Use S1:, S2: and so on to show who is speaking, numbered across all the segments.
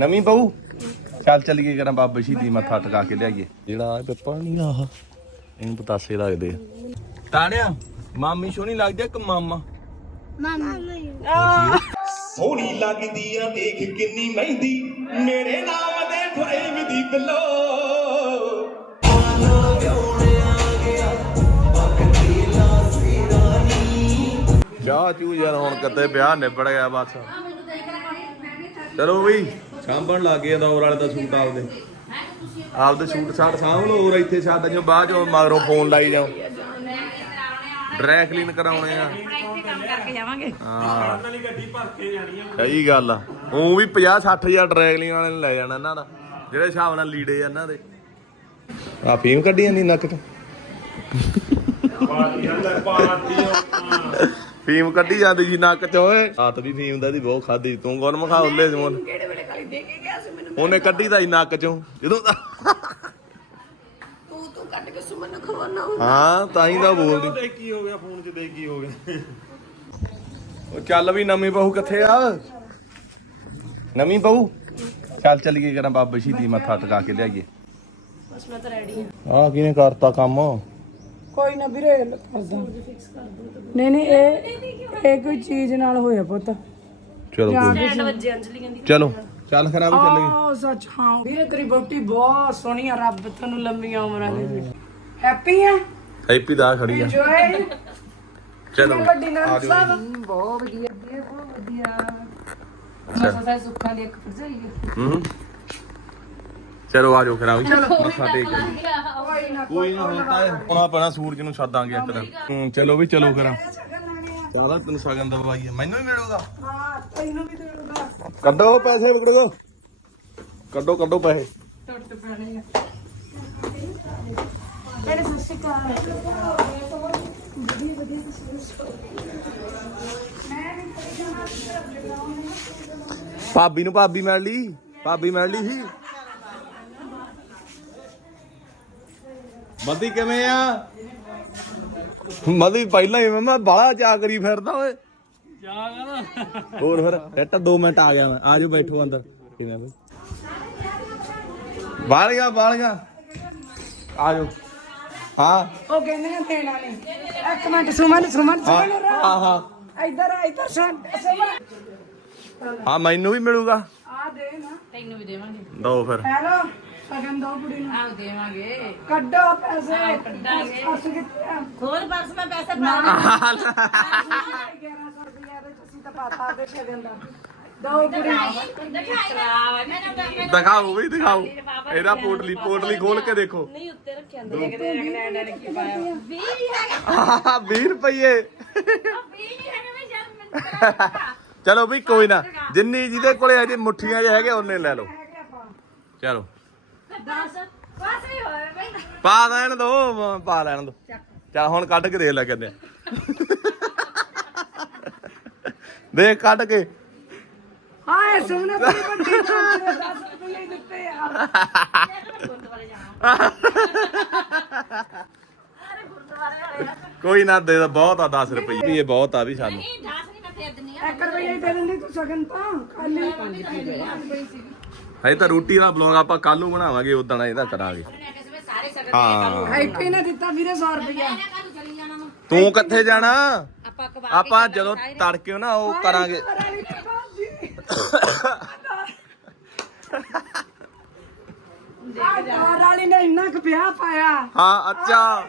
S1: ਨਵੀਂ ਬਹੂ? ਚੱਲ ਚੱਲੀਏ ਕਰਾਂ ਬਾਬਾ ਸ਼ਹੀਦੀ ਮੱਥਾ ਟਿਕਾ ਕੇ ਲਿਆਈਏ। ਜਿਹੜਾ ਇਹ ਪੇਪਰ ਨਹੀਂ ਆਹ ਇਹਨੂੰ ਪਤਾਸੇ ਲੱਗਦੇ ਆ। ਤਾਣਿਆ ਮਾਮੀ ਸੋਹਣੀ ਲੱਗਦੀ ਆ ਕਿ ਮਾਮਾ?
S2: ਸੋਹਣੀ ਲੱਗਦੀ ਆ ਦੇਖ ਕਿੰਨੀ ਮਹਿੰਦੀ। ਮੇਰੇ ਨਾਮ ਦੇ ਫਰੇਮ ਦੀ ਬਿੱਲੋ
S1: ਚਾਹ ਚੂ ਯਾਰ ਹੁਣ ਕਦੇ ਵਿਆਹ ਨਿਬੜ ਗਿਆ ਬਸ। ਚਲੋ ਵੀ। ਸਾਂਭਣ ਲੱਗ ਗਏ ਦੌਰ ਵਾਲੇ ਦਾ ਸੂਟ ਆਪਦੇ। ਆਪਦੇ ਸੂਟ ਸਾਟ ਸਾਂਭ ਲਓ, ਹੋਰ ਇੱਥੇ ਛੱਡ ਜੋ ਬਾਅਦ ਚੋਂ ਮਗਰੋਂ ਫੋਨ ਲਾਈ ਜਾਓ। ਡਰਾਈ ਕਲੀਨ ਕਰਾਉਣੇ ਆ।
S3: ਕੰਮ ਕਰਕੇ ਜਾਵਾਂਗੇ
S1: ਹਾਂ। ਸਹੀ ਗੱਲ ਆ। ਉਹ ਵੀ 50 60000 ਡਰਾਈ ਕਲੀਨ ਵਾਲੇ ਨੇ ਲੈ ਜਾਣਾ ਇਹਨਾਂ ਦਾ, ਜਿਹੜੇ ਹਿਸਾਬ ਨਾਲ ਲੀੜੇ ਆ ਇਹਨਾਂ ਦੇ। ਆ ਫੀਮ ਕੱਢੀ ਜਾਂਦੀ ਨੱਕ ਚ। ਫੀਮ ਕੱਢੀ ਜਾਂਦੀ ਜੀ ਨੱਕ ਚ ਓਏ। ਰਾਤ ਵੀ ਫੀਮ ਦਾ ਦੀ ਬਹੁਤ ਖਾਦੀ ਤੂੰ ਕੌਣ ਮਖਾ ਉੱਲੇ ਜਮਨ
S3: ਕਿਹੜੇ ਵੇਲੇ ਕਾਲੀ ਦੇ ਕੇ ਗਿਆ ਸੀ ਮੈਨੂੰ?
S1: ਉਹਨੇ ਕੱਢੀ ਤਾਂ ਹੀ ਨੱਕ ਚੋਂ। ਜਦੋਂ ਦਾ-
S3: ਤੂੰ ਤੂੰ ਕੱਢ ਕੇ ਸੁਮਨ ਨੂੰ ਖਵਾਉਣਾ ਹੁੰਦਾ।
S1: ਹਾਂ ਤਾਂ ਹੀ ਤਾਂ ਬੋਲਦੀ।
S2: ਕੀ ਹੋ ਗਿਆ ਫੋਨ 'ਚ ਦੇ ਕੀ ਹੋ ਗਿਆ।
S1: ਉਹ ਚੱਲ ਵੀ ਨਵੀਂ ਬਹੂ ਕਿੱਥੇ ਆ? ਨਵੀਂ ਬਹੂ? ਚੱਲ ਚੱਲੀਏ ਕਰਾਂ ਬਾਬਾ ਸ਼ਹੀਦੀ ਮੱਥਾ ਟਿਕਾ ਕੇ ਲਿਆਈਏ।
S3: ਬਸ ਮੈਂ ਤਾਂ ਰੈਡੀ ਹਾਂ।
S1: ਆ ਕਿਹਨੇ ਕਰਤਾ ਕੰਮ?
S4: ਕੋਈ ਨਾ ਵੀਰੇ ਕਰਦਾ ਨਹੀਂ ਨਹੀਂ ਇਹ ਇਹ ਕੋਈ ਚੀਜ਼ ਨਾਲ ਹੋਇਆ ਪੁੱਤ।
S1: ਚਲੋ ਕੋਈ ਨੀ।
S3: ਸਟੈਂਡ ਵੱਜੇ ਅੰਜਲੀ ਕਹਿੰਦੀ
S1: ਚਲੋ। ਚੱਲ ਖਰਾਬ ਚੱਲੀਏ
S4: ਆਹ ਸੱਚ ਹਾਂ ਵੀਰੇ ਤੇਰੀ ਬੋਟੀ ਬਹੁਤ ਸੋਹਣੀ ਆ ਰੱਬ ਤੈਨੂੰ ਲੰਮੀਆਂ ਉਮਰਾਂ ਦੇ ਹੈਪੀ ਆ?
S1: ਹੈਪੀ ਦਾ ਖੜੀ ਆ।
S4: ਜੋਏ
S1: ਚਲੋ।
S4: ਵੱਡੀ ਨਾਲ ਸਾਹਿਬ
S5: ਬਹੁਤ ਵਧੀਆ ਬਹੁਤ ਵਧੀਆ। ਸੁੱਖਾਂ ਦੀ ਇੱਕ ਭਰਜਾਈ ਹੈ
S1: ਹੂੰ। ਚਲੋ ਆਜੋ ਖਰਾਬ ਮੱਥਾ ਟੇਕ ਕੇ ਕੋਈ ਨਾ ਹੁੰਦਾ ਹੈ ਹੁਣ ਆਪਣਾ ਸੂਰਜ ਨੂੰ ਛੱਦਾਂਗੇ ਇੱਕ ਦਿਨ ਹੂੰ ਚਲੋ ਵੀ ਚਲੋ ਕਰਾਂ ਚੱਲ ਤੈਨੂੰ ਸਗਨ ਦਵਾਈ ਹੈ ਮੈਨੂੰ ਹੀ ਮਿਲੂਗਾ।
S4: ਹਾਂ ਤੈਨੂੰ ਵੀ ਦੇਊਗਾ
S1: ਕੱਢੋ ਪੈਸੇ ਵਿਕੜੋ ਕੱਢੋ ਕੱਢੋ ਪੈਸੇ।
S4: ਟੁੱਟ ਪੈਣੇ ਆ ਮੇਰੇ ਸਤਿ ਸ਼੍ਰੀ ਅਕਾਲ
S1: ਭਾਬੀ ਨੂੰ ਭਾਬੀ ਮਿਲ ਲਈ। ਭਾਬੀ ਮਿਲ ਲਈ ਸੀ। ਮਦੀ ਕਿਵੇਂ ਆ? ਮਦੀ ਪਹਿਲਾਂ ਹੀ ਮੈਂ ਬਾਲਾ ਚਾ ਕਰੀ ਫਿਰਦਾ ਓਏ। ਹੋਰ ਫਿਰ ਟੱਟਾ 2 ਮਿੰਟ ਆ ਗਿਆ ਮੈਂ। ਆਜੋ ਬੈਠੋ ਅੰਦਰ। ਕਿਵੇਂ ਬਈ? ਬਾਹਰ ਗਿਆ ਗਿਆ। ਆਜੋ ਹਾਂ।
S4: ਉਹ ਕਹਿੰਦੇ ਨੇ ਦੇਣਾ ਨਹੀਂ ਇੱਕ ਮਿੰਟ ਸੁਮਨ ਸੁਮਨ ਸੁਮਨ
S1: ਹਾਂ ਹਾਂ।
S4: ਇੱਧਰ ਆ ਇੱਧਰ ਸੁਣ ਸੁਮਨ।
S1: ਹਾਂ ਮੈਨੂੰ ਵੀ ਮਿਲੂਗਾ।
S4: ਆ ਦੇ ਨਾ।
S3: ਤੈਨੂੰ ਵੀ ਦੇਵਾਂਗੇ।
S1: ਦੋ ਫਿਰ।
S4: ਹੈਲੋ। ਸਗਨ ਦੋ ਕੁੜੀ ਨੂੰ
S3: ਆਹ ਦੇਵਾਂਗੇ।
S4: ਕੱਢੋ ਪੈਸੇ।
S3: ਕੱਢਾਂਗੇ।
S4: ਪਰਸ ਕਿੱਥੇ ਆ?
S3: ਖੋਲ ਪਰਸ ਮੈਂ ਪੈਸੇ ਪਾ
S4: 1100 ਰੁਪਏ ਦੇ ਤੁਸੀਂ ਤਾਂ ਪਾਤਾ ਦੇ ਸ਼ਗਨ ਦਾ ਦੋ ਕੁੜੀ ਨੂੰ।
S3: ਦਿਖਾਵਾ ਮੈਨੂੰ ਤਾਂ ਮੈਨੂੰ
S1: ਦਿਖਾਓ ਵੀ ਦਿਖਾਓ। ਇਹਦਾ ਪੋਟਲੀ ਪੋਟਲੀ ਖੋਲ ਕੇ ਦੇਖੋ।
S3: ਨਹੀਂ ਉੱਤੇ ਰੱਖਿਆ ਹੁੰਦਾ ਕਿਤੇ ਇੰਗਲੈਂਡ ਨੇ ਕੀ ਪਾਇਆ। 20 ਹੈਗਾ।
S1: ਆਹ 20 ਰੁਪਏ
S3: 20 ਨਹੀਂ ਹੈਗਾ ਮੈਂ ਜਦ ਮੈਨੂੰ
S1: ਚਲੋ ਵੀ ਕੋਈ ਨਾ। ਜਿੰਨੀ ਜਿਹਦੇ ਕੋਲੇ ਅਜੇ ਮੁੱਠੀਆਂ 'ਚ ਹੈਗੇ ਉਹਨੇ ਲੈ ਲਓ। ਚਲੋ।
S3: 10 ਬਸ ਵੀ ਹੋਵੇ ਬਈ।
S1: ਪਾ ਲੈਣ ਦੋ ਪਾ ਲੈਣ ਦੋ। ਚਲ ਹੁਣ ਕੱਢ ਕੇ ਦੇਖ ਲੈ ਕਿੰਨੇ ਆ। ਦੇਖ ਕੱਢ ਕੇ।
S4: ਹਾਏ ਸੁਮਨ ਤੇਰੀ ਵੱਡੀ ਤੋਂ 10 ਰੁਪਏ ਹੀ ਦਿੱਤੇ ਆ।
S3: ਗੁਰਦੁਆਰੇ ਜਾਣਾ ਅਰੇ ਗੁਰਦੁਆਰੇ ਵਾਲੇ ਆ।
S1: ਕੋਈ ਨਾ ਦੇ ਦਾ ਬਹੁਤ ਆ 10 ਰੁਪਏ ਵੀ ਇਹ ਬਹੁਤ ਆ ਵੀ ਸਾਨੂੰ।
S3: ਨਹੀਂ 10 ਨਹੀਂ ਮੈਂ ਫੇਰ ਦਿੰਨੀ ਆ।
S4: 1 ਰੁਪਏ ਹੀ ਦੇ ਦਿੰਦੀ ਤੂੰ ਸ਼ਗਨ ਤਾਂ। ਖਾਲੀ।
S1: ਹਜੇ ਤਾਂ ਰੋਟੀ ਦਾ ਬਲੌਗ ਆਪਾਂ ਕੱਲ ਨੂੰ ਬਣਾਵਾਂਗੇ ਉਦੋਂ ਇਹਦਾ ਕਰਾਂਗੇ। ਹਾਂ।
S4: ਹੈਪੀ ਨੇ ਦਿੱਤਾ ਵੀਰੇ 100 ਰੁਪਏ
S3: ਕੱਲ ਚਲੀ ਜਾਣਾ? ਨੂੰ
S1: ਤੂੰ ਕਿੱਥੇ ਜਾਣਾ
S3: ਆਪਾਂ
S1: ਜਦੋਂ ਤੜਕੇ ਨਾ ਉਹ ਕਰਾਂਗੇ।
S4: ਵਾਲੀ ਨੇ ਇੰਨਾ ਕੁ ਵਿਆਹ ਪਾਇਆ।
S1: ਹਾਂ ਅੱਛਾ।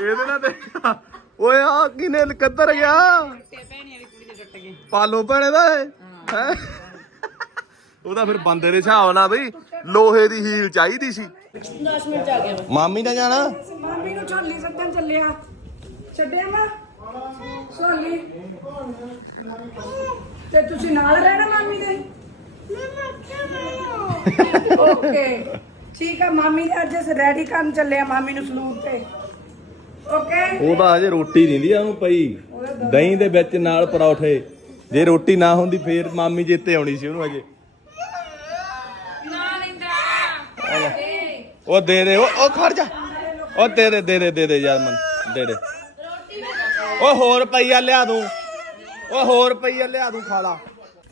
S1: ਇਹਦੇ ਨਾਲ ਦੇਖਿਆ ਓਏ ਆ ਕਿਨੇ ਕਿੱਧਰ ਗਿਆ? ਪਾਲੋ ਭੈਣੇ ਦਾ ਹੈ? ਹੈਂ? ਉਹਦਾ ਫਿਰ ਬੰਦੇ ਦੇ ਹਿਸਾਬ ਨਾਲ ਬਈ ਲੋਹੇ ਦੀ ਹੀਲ ਚਾਹੀਦੀ ਸੀ।
S3: 10 ਮਿੰਟ ਆ ਗਿਆ
S1: ਮਾਮੀ ਦਾ ਜਾਣਾ?
S4: ਮਾਮੀ ਨੂੰ ਝੋਲੀ ਸੱਟਣ ਚੱਲਿਆ। ਛੱਡਿਆ ਨਾ ਝੋਲੀ। ਤੇ ਤੁਸੀਂ ਨਾਲ ਰਹਿਣਾ ਮਾਮੀ ਦੇ? ਓਕੇ। ਠੀਕ ਆ ਮਾਮੀ ਨੇ ਅੱਜ ਰੈਡੀ ਕਰਨ ਚੱਲਿਆ ਮਾਮੀ ਨੂੰ ਸਲੂਟ ਤੇ। ਓਕੇ?
S1: ਉਹ ਤਾਂ ਹਜੇ ਰੋਟੀ ਦਿੰਦੀ ਆ ਉਹਨੂੰ ਪਈ। ਦਹੀਂ ਦੇ ਵਿੱਚ ਨਾਲ ਪਰੌਠੇ। ਜੇ ਰੋਟੀ ਨਾ ਹੁੰਦੀ ਫੇਰ ਮਾਮੀ ਜਿੱਤੇ ਆਉਣੀ ਸੀ ਉਹਨੂੰ ਹਜੇ। ਉਹ ਦੇ ਦੇ ਉਹ ਉਹ ਖੜ ਜਾ। ਉਹ ਦੇ ਦੇ ਦੇ ਦੇ ਦੇ ਦੇ ਯਾਰ ਮਨ ਦੇ ਦੇ। ਉਹ ਹੋਰ ਪਈਆ ਲਿਆ ਦੂੰ ਉਹ ਹੋਰ ਪਈਆ ਲਿਆ ਦੂੰ ਖਾ ਲਾ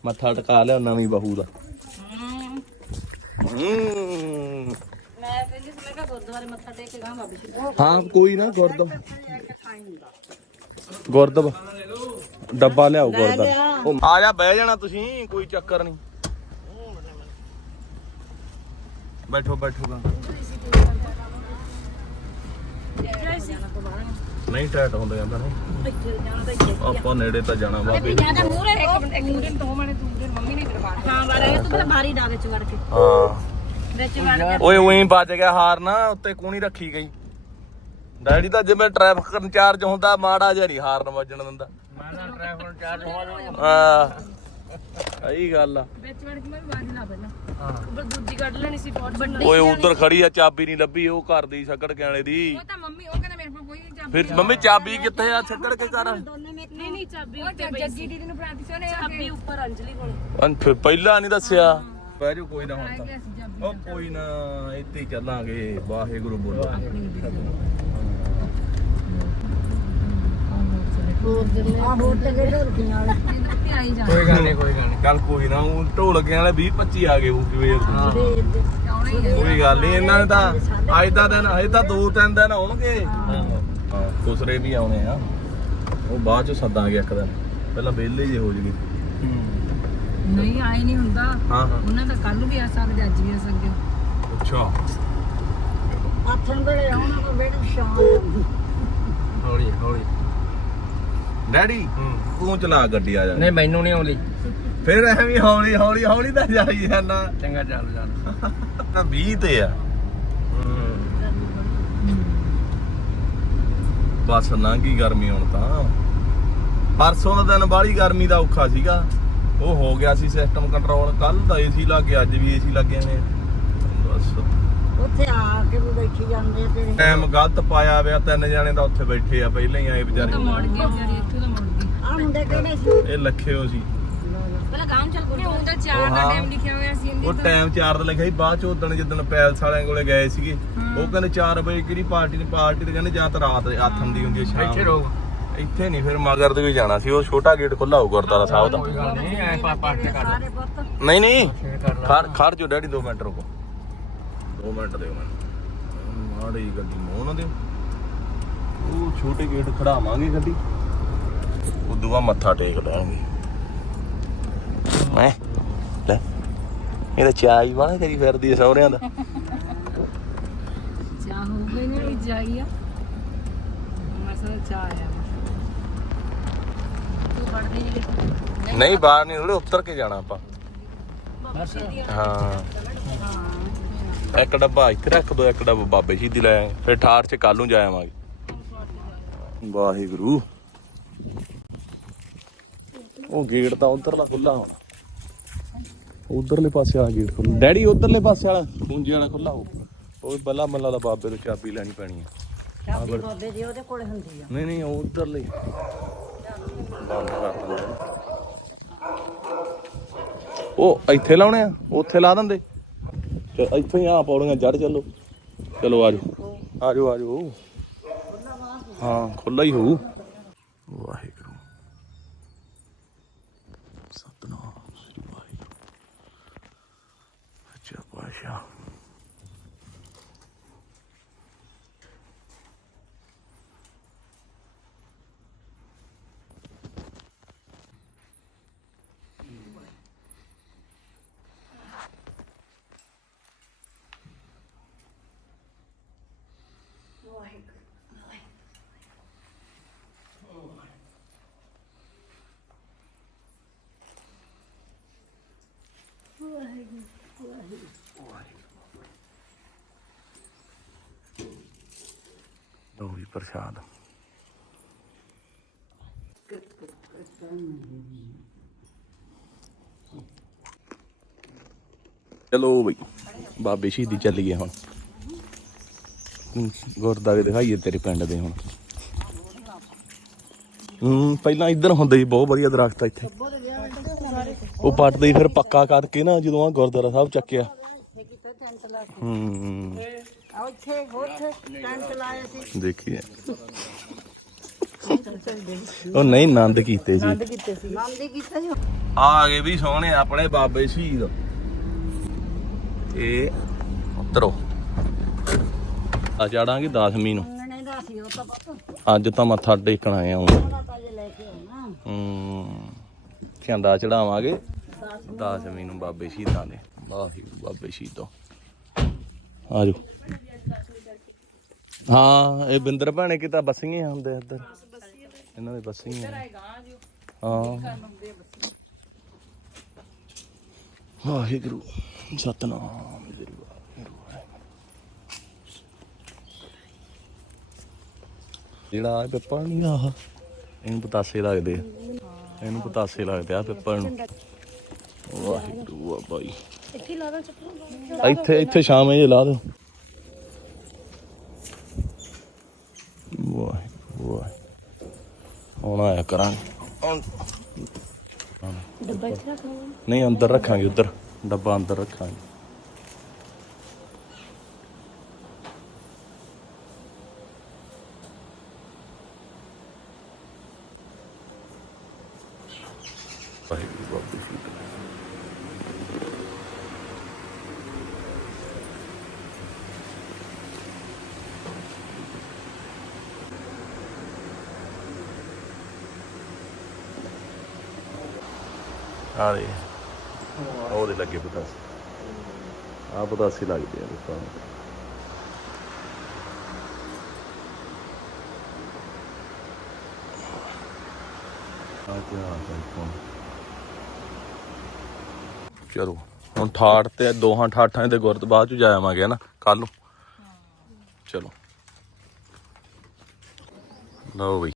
S1: ਮੱਥਾ ਟਕਾ ਲਿਆ ਨਵੀਂ ਬਹੂ ਦਾ। ਹੂੰ।
S3: ਮੈਂ ਕਹਿੰਦੀ ਸੀ ਮੈਂ ਕਿਹਾ ਗੁਰਦੁਆਰੇ ਮੱਥਾ ਟੇਕ ਕੇ ਗਾ ਬਾਬੇ ਜੀ
S1: ਹਾਂ ਕੋਈ ਨਾ ਗੁਰਦਬ ਗੁਰਦਬ ਡੱਬਾ ਲਿਆਓ ਗੁਰਦਬ ਉਹ ਆ ਜਾ ਬਹਿ ਜਾਣਾ ਤੁਸੀਂ ਕੋਈ ਚੱਕਰ ਨਹੀਂ। ਬੈਠੋ ਬੈਠੋ। ਗਾ ਨਹੀਂ ਟੈਟ ਹੁੰਦਾ ਜਾਂਦਾ ਨਹੀਂ। ਆਪਾਂ ਨੇੜੇ ਤਾਂ ਜਾਣਾ ਬਾਬੇ
S3: ਜਾਂ ਤਾਂ ਮੂਹਰੇ ਇੱਕ ਮਿੰਟ ਇੱਕ ਮਿੰਟ। ਦੋ ਮਿੰਟ ਦੂਜੇ ਮੰਮੀ ਨੇ ਕਰਵਾ ਹਾਂ ਬਾਰੇ ਤੂੰ ਪਹਿਲਾਂ ਬਾਰੀ ਦਾ ਵਿੱਚ ਵੜ ਕੇ।
S1: ਹਾਂ।
S3: ਵਿੱਚ ਵੜ ਕੇ
S1: ਓਏ ਉਹੀ ਵੱਜ ਗਿਆ ਹਾਰ ਨਾ ਉੱਤੇ ਕੂਣੀ ਰੱਖੀ ਗਈ। ਡੈਡੀ ਤਾਂ ਜਿਵੇਂ ਟ੍ਰੈਫਿਕ ਇੰਚਾਰਜ ਹੁੰਦਾ ਮਾੜਾ ਜਿਹਾ ਨਹੀਂ ਹਾਰਨ ਵੱਜਣ ਦਿੰਦਾ।
S6: ਮੈਂ ਤਾਂ ਟ੍ਰੈਫਿਕ ਇੰਚਾਰਜ ਹੋਵਾਂ
S1: ਹਾਂ। ਸਹੀ ਗੱਲ ਆ।
S3: ਵਿੱਚ ਵੜ ਕੇ ਮੈਂ ਬਾਰੀ ਲਾ ਪਹਿਲਾਂ ਉੱਪਰ ਦੂਜੀ ਕੱਢ ਲੈਣੀ ਸੀ ਬਹੁਤ ਵੱਡੀ
S1: ਓਏ ਉਧਰ ਖੜੀ ਆ ਚਾਬੀ ਨਹੀਂ ਲੱਭੀ ਉਹ ਘਰ ਦੀ ਸੱਕੜ ਕੇ ਵਾਲੇ ਦੀ।
S3: ਉਹ ਤਾਂ ਮੰਮੀ ਉਹ ਕਹਿੰਦਾ ਮੇਰੇ ਕੋਲ ਕੋਈ ਨਹੀਂ ਚਾਬੀ
S1: ਫਿਰ ਮੰਮੀ ਚਾਬੀ ਕਿੱਥੇ ਆ? ਛੱਕੜ ਕੇ ਕਰ
S3: ਨਹੀਂ ਨਹੀਂ ਚਾਬੀ ਉੱਤੇ ਪਈ ਜੱਗੀ ਦੀਦੀ ਨੂੰ ਫੜਾਤੀ ਸੀ ਉਹਨੇ ਚਾਬੀ ਉੱਪਰ ਅੰਜਲੀ ਕੋਲ।
S1: ਅਨ ਫਿਰ ਪਹਿਲਾਂ ਨਹੀਂ ਦੱਸਿਆ। ਪੈ ਜਾਓ ਕੋਈ ਨਾ ਹੁਣ ਤਾਂ। ਉਹ ਕੋਈ ਨਾ ਇੱਥੇ ਹੀ ਚੱਲਾਂਗੇ। ਵਾਹਿਗੁਰੂ ਬੋਲੋ।
S6: ਕੋਈ ਗੱਲ ਨਹੀਂ ਕੋਈ ਗੱਲ ਨਹੀਂ
S1: ਚੱਲ ਕੋਈ ਨਾ ਉਹ ਢੋਲਕਿਆਂ ਵਾਲੇ 20 25 ਆ ਗਏ ਉਹ ਤੋਂ ਕੋਈ ਗੱਲ ਨਹੀਂ ਇਹਨਾਂ ਨੇ ਤਾਂ ਅੱਜ ਦਾ ਦਿਨ ਅਜੇ ਤਾਂ ਦੋ ਤਿੰਨ ਦਿਨ ਆਉਣਗੇ। ਹਾਂ। ਕੁਸਰੇ ਵੀ ਆਉਣੇ ਆ। ਉਹ ਬਾਅਦ ਚ ਸੱਦਾਂਗੇ ਇੱਕ ਦਿਨ। ਪਹਿਲਾਂ ਵਿਹਲੇ ਜੇ ਹੋ ਜਗੇ
S5: ਨਹੀਂ ਆਏ ਨਹੀਂ ਹੁੰਦਾ।
S1: ਹਾਂ ਹਾਂ।
S5: ਉਹਨਾਂ ਦਾ ਕੱਲ ਵੀ ਆ ਸਕਦੇ ਅੱਜ ਵੀ ਆ ਸਕਦੇ।
S1: ਅੱਛਾ।
S6: ਹੌਲੀ ਹੌਲੀ।
S1: ਡੈਡੀ ਤੂੰ ਚਲਾ ਗੱਡੀ ਆ ਜਾ।
S6: ਨਹੀਂ ਮੈਨੂੰ ਨਹੀਂ ਆਉਂਦੀ।
S1: ਫਿਰ ਐਵੇਂ ਹੌਲੀ ਹੌਲੀ ਹੌਲੀ ਤਾਂ ਜਾਈ ਜਾਂਦਾ।
S6: ਚੰਗਾ ਚੱਲ ਚੱਲ।
S1: ਤਾਂ 20 ਤੇ ਆ। ਬਸ ਲੰਘੀ ਗਰਮੀ ਹੁਣ ਤਾਂ। ਪਰਸੋਂ ਦਾ ਦਿਨ ਬਾਹਲੀ ਗਰਮੀ ਦਾ ਔਖਾ ਸੀਗਾ। ਉਹ ਹੋ ਗਿਆ ਸੀ ਸਿਸਟਮ ਕੰਟਰੋਲ ਕੱਲ ਦਾ ਏਸੀ ਲੱਗੇ ਅੱਜ ਵੀ ਏਸੀ ਲੱਗੇ ਨੇ। ਬਸ।
S7: ਉੱਥੇ ਆ ਤੇ
S1: ਟਾਈਮ ਗਲਤ ਪਾਇਆ ਹੋਇਆ ਤਿੰਨ ਜਣੇ ਤਾਂ ਉੱਥੇ ਬੈਠੇ ਆ ਪਹਿਲਾਂ ਹੀ ਆਏ ਵਿਚਾਰੇ।
S5: ਮੁੜ ਗਏ ਵਿਚਾਰੀ ਇੱਥੇ ਤਾਂ ਮੁੜ ਗਈ
S7: ਆ ਮੁੰਡੇ ਕਿਹੜੇ ਸੀ?
S1: ਇਹ ਲੱਖਿਓ ਸੀ।
S3: ਪਹਿਲਾਂ ਗਾਮ ਚੱਲ
S5: ਤੇ ਉਹਦਾ 4 ਦਾ। ਟਾਈਮ ਲਿਖਿਆ ਹੋਇਆ ਸੀ ਇਹਦੇ
S1: ਉਹ ਟਾਈਮ 4 ਦਾ ਲਿਖਿਆ ਸੀ ਬਾਅਦ ਚ ਉਦੋਂ ਜਿੱਦਣ ਪੈਲਸ ਵਾਲਿਆਂ ਕੋਲੇ ਗਏ ਸੀਗੇ ਉਹ ਕਹਿੰਦੇ 4 ਵਜੇ ਕਿਹੜੀ ਪਾਰਟੀ ਨੇ ਪਾਰਟੀ ਤੇ ਕਹਿੰਦੇ ਜਾਂ ਤਾਂ ਰਾਤ ਆਥਨ ਦੀ ਹੁੰਦੀ ਹੈ ਸ਼ਾਮ
S6: ਇੱਥੇ। ਰੋਕ
S1: ਇੱਥੇ ਨਹੀਂ ਫਿਰ ਮਗਰ ਦੇ ਵੀ ਜਾਣਾ ਸੀ ਉਹ ਛੋਟਾ ਗੇਟ ਖੁੱਲਾ ਹੋਊ ਗੁਰਦਾਰਾ ਸਾਹਿਬ
S6: ਕੋਈ
S1: ਦਾ
S6: ਗੱਲ ਨਹੀਂ ਐ ਪਾ ਕਰ
S7: ਸਾਰੇ ਪੁੱਤ।
S1: ਨਹੀਂ ਨਹੀਂ ਖੜ ਖੜ ਜੋ ਡੈਡੀ 2 ਮਿੰਟ ਰੁਕੋ। 2 ਮਿੰਟ ਦਿਓ ਮੈਨੂੰ। ਮਾੜੀ ਗੱਡੀ ਮੋਹ ਨਾ ਦਿਓ ਉਹ ਛੋਟੇ ਗੇਟ ਖੜਾਵਾਂਗੇ ਗੱਡੀ। ਉਦੋਂ ਬਾਅਦ ਮੱਥਾ ਟੇਕ ਲਾਂਗੇ ਮੈਂ ਲੈ ਇਹ ਤਾਂ ਚਾਈ ਵਾਲਾ ਤੇਰੀ ਫਿਰਦੀ ਸਹੁਰਿਆਂ ਦਾ।
S5: ਚਾਹ ਹੋ ਗਈ ਮਸਾ ਚਾਹ
S3: ਤੂੰ ਵੜਦੀ ਨਹੀਂ
S1: ਬਾਹਰ ਨਹੀਂ ਉਹਦੇ ਉੱਤਰ ਕੇ ਜਾਣਾ ਆਪਾਂ। ਹਾਂ। ਇੱਕ ਡੱਬਾ ਇੱਥੇ ਰੱਖ ਦੋ ਇੱਕ ਡੱਬਾ ਬਾਬੇ ਸ਼ਹੀਦੀ ਲੈ ਆਵਾਂਗੇ। ਫਿਰ ਠਾਰ ਚ ਕੱਲ ਨੂੰ ਜਾ ਆਵਾਂਗੇ। ਵਾਹਿਗੁਰੂ। ਉਹ ਗੇਟ ਤਾਂ ਉਧਰਲਾ ਖੁੱਲਾ ਹੋਣਾ। ਉਧਰਲੇ ਪਾਸੇ ਆ ਗੇਟ ਖੁੱਲਾ ਡੈਡੀ ਉਧਰਲੇ ਪਾਸੇ ਵਾਲਾ ਪੂੰਜੀ ਵਾਲਾ ਖੁੱਲਾ ਹੋ ਉਹ ਪਹਿਲਾਂ ਮੱਲਾ ਦਾ ਬਾਬੇ ਤੋਂ ਚਾਬੀ ਲੈਣੀ ਪੈਣੀ ਆ।
S7: ਚਾਬੀ ਬਾਬੇ ਦੀ ਉਹਦੇ ਕੋਲ ਹੁੰਦੀ ਆ।
S1: ਨਹੀਂ ਨਹੀਂ ਉਹ ਉਧਰਲੇ। ਉਹ ਇੱਥੇ ਲਾਉਣੇ ਆ ਉੱਥੇ ਲਾ ਦਿੰਦੇ। ਚਲ ਇੱਥੇ ਹੀ ਆ ਪੌੜੀਆਂ ਜੜ ਚੱਲੋ। ਚਲੋ ਆਜੋ ਆਜੋ ਆਜੋ ਹਾਂ ਖੁੱਲਾ ਹੀ ਹੋਊ। ਵਾਹਿਗੁਰੂ ਸਤਨਾਮ ਸ੍ਰੀ ਵਾਹਿਗੁਰੂ ਅੱਛਾ ਪਾਸ਼ਾ ਲਓ ਵੀ ਪ੍ਰਸ਼ਾਦ। ਚਲੋ ਬਈ ਬਾਬੇ ਸ਼ਹੀਦੀ ਚੱਲ ਗਏ ਹੁਣ। ਹਮ, ਗੁਰਦੁਆਰੇ ਦਿਖਾਈਏ ਤੇਰੇ ਪਿੰਡ ਦੇ ਹੁਣ। ਹੂੰ ਪਹਿਲਾਂ ਇੱਧਰ ਹੁੰਦੇ ਸੀ ਬਹੁਤ ਵਧੀਆ ਦਰਖਤ ਆ ਇੱਥੇ। ਉਹ ਪੱਟਦੇ ਸੀ ਫਿਰ ਪੱਕਾ ਕਰਕੇ ਨਾ ਜਦੋਂ ਆ ਗੁਰਦੁਆਰਾ ਸਾਹਿਬ ਚੱਕਿਆ। ਹੂੰ।
S7: ਆ ਉੱਥੇ ਟੈਂਟ ਲਾਏ ਸੀ।
S1: ਦੇਖੀਏ। ਉਹ ਨਹੀਂ ਆਨੰਦ ਕੀਤੇ ਜੀ
S7: ਕੀਤੇ ਸੀ। ਨਾਮ ਦੀ ਕੀਤਾ ਸੀ।
S1: ਆ ਗਏ ਵੀ ਸੋਹਣੇ ਆਪਣੇ ਬਾਬੇ ਸ਼ਹੀਦ। ਇਹ ਉਤਰੋ ਆ ਚੜਾਂਗੇ 10ਵੀਂ ਨੂੰ।
S7: ਤਾਂ
S1: ਅੱਜ ਤਾਂ ਮੱਥਾ ਟੇਕਣ ਆਏ
S7: ਤਾਂ ਆਉਣਾ।
S1: ਹੂੰ ਚੰਦਾ ਚੜਾਵਾਂਗੇ। 10ਵੀਂ ਨੂੰ ਬਾਬੇ ਸ਼ਹੀਦਾਂ ਦੇ। ਵਾਹਿਗੁਰੂ ਬਾਬੇ ਸ਼ਹੀਦੋ। ਆਜੋ ਹਾਂ ਇਹ ਬਿੰਦਰ ਭਾਣੇ ਕਿ ਤਾਂ ਬੱਸੀਆਂ ਹੁੰਦੇ ਇੱਧਰ। ਇਹਨਾਂ ਦੇ ਬੱਸੀਆਂ। ਹਾਂ। ਵਾਹਿਗੁਰੂ ਸਤਨਾਮ ਜਿਹੜਾ ਇਹ ਪੇਪਰ ਨਹੀਂ ਆ ਆਹ, ਇਹਨੂੰ ਪਤਾਸੇ ਲੱਗਦੇ ਆ। ਇਹਨੂੰ ਪਤਾਸੇ ਲੱਗਦੇ ਆ ਪੇਪਰ ਨੂੰ। ਵਾਹਿਗੁਰੂ ਆ ਬਾਈ। ਇੱਥੇ ਇੱਥੇ ਸ਼ਾਮੇ ਜੇ ਲਾ ਦਿਓ। ਵਾਹਿਗੁਰੂ ਵਾਹਿਗੁਰੂ ਹੁਣ ਆਇਆ ਕਰਾਂਗੇ ਹੁਣ- ਨਹੀਂ ਅੰਦਰ ਰੱਖਾਂਗੇ ਉੱਧਰ ਡੱਬਾ ਅੰਦਰ ਰੱਖਾਂਗੇ ਵਾਹਿਗੁਰੂ ਬਾਬਾ ਜੀ ਆ ਦੇ ਉਹਦੇ ਲੱਗੇ ਪਤਾਸ। ਆ ਪਤਾਸੀ ਲੱਗਦੇ ਆ ਲੋਕਾਂ ਨੂੰ। ਆ ਕੀ ਆ ਫੋਨ ਚਲੋ ਹੁਣ ਠਾਠ ਤੇ ਦੋਹਾਂ ਠਾਠਾਂ ਦੇ ਗੁਰਦ ਬਾਅਦ ਚ ਜਾ ਆਵਾਂਗੇ ਨਾ। ਕੱਲ ਨੂੰ ਚਲੋ। ਲਓ ਬਈ।